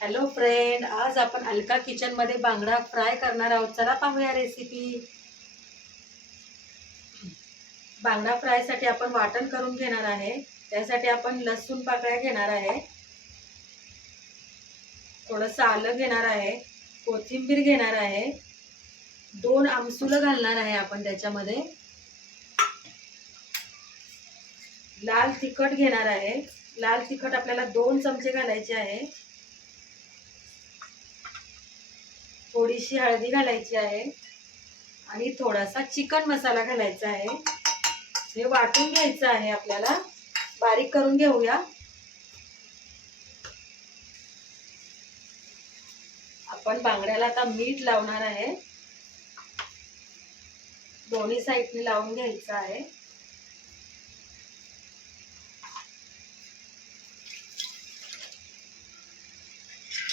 Hello friend, आज आपण Alka kitchen मध्ये बांगडा फ्राय करणार आहोत. चला पाहूया रेसिपी. बांगडा फ्राय साठी आपण वाटण करून घेणार आहे. त्यासाठी आपण लसूण पाकळ्या घेणार आहे, थोडंसं आलं घेणार आहे, कोथिंबीर घेणार आहे, 2 आमसूल घालणार आहे आपण त्याच्यामध्ये, लाल तिखट घेणार आहे. लाल तिखट आपल्याला 2 चमचे घालायचे आहे. थोडीशी हळदी घालायची आहे आणि थोडासा चिकन मसाला घालायचा आहे. हे वाटून घ्यायचं आहे, आपल्याला बारीक करून घेऊया. आपण बांगड्याला आता मीठ लावणार आहे, दोन्ही साईडने लावून घ्यायचं आहे.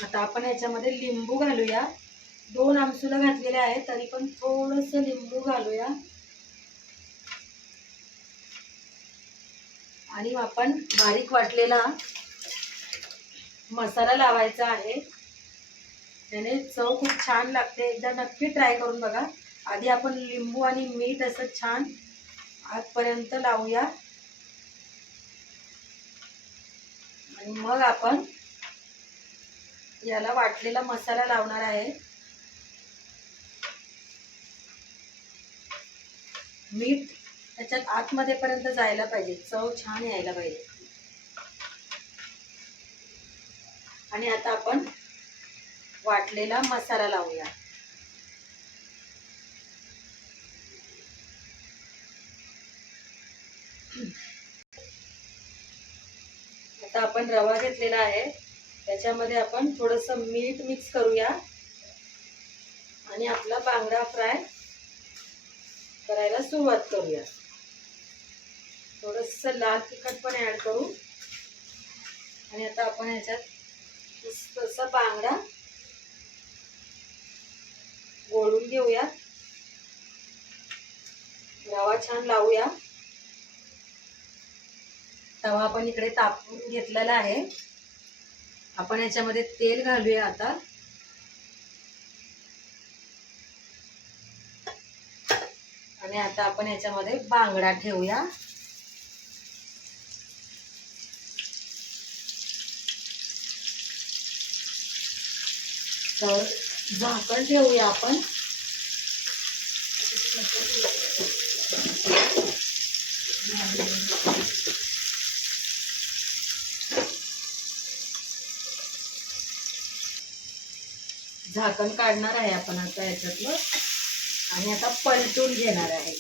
आता आपण याच्यामध्ये लिंबू घालूया. 2 आमसूल घातलेले आहे, तरी पण थोडंसं लिंबू घालूया. आणि आपण बारीक वाटलेला मसाला लावायचा आहे, त्याने चव खूप छान लागते. एकदा नक्की ट्राय करून बघा. आधी आपण लिंबू आणि मीठ असं छान आतपर्यंत लावूया आणि मग आपण याला वाटलेला मसाला लावणार आहे. मीठ त्याच्यात आतमध्ये पर्यंत जायला पाहिजे, चव छान यायला पाहिजे. आणि आता आपण वाटलेला मसाला लावूया. आता आपण रवा घेतलेला आहे, त्याच्यामध्ये आपण थोडंसं मीठ मिक्स करूया आणि आपला बांगडा फ्राय करायला सुरुवात करूया. थोडंसं लाल तिखट पण ऍड करू आणि आता आपण ह्याच्यात तसा बांगडा गोळून घेऊया. रवा छान लावूया. तवा आपण इकडे तापवून घेतलेला आहे. आपण याच्यामध्ये तेल घालूया आता. आणि आता आपण याच्यामध्ये बांगडा ठेवूया. तर झाकण ठेवूया आपण. झाकण काढणार आहे आपण आता याच्यातलं आणि आता पलटून घेणार आहे.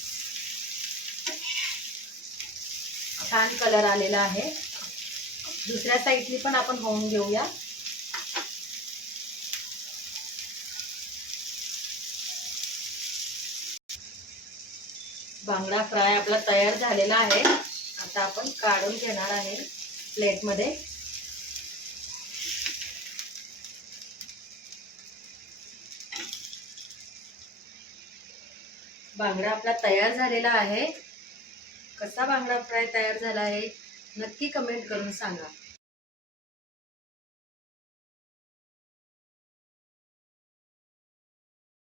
छान कलर आलेला आहे. दुसऱ्या साईडनी पण आपण होऊन घेऊया. बांगडा फ्राय आपला तयार झालेला आहे. आता आपण काढून घेणार आहे प्लेटमध्ये. बांगडा आपला तयार झालेला आहे. कसा बांगडा फ्राय तयार झाला आहे नक्की कमेंट करून सांगा.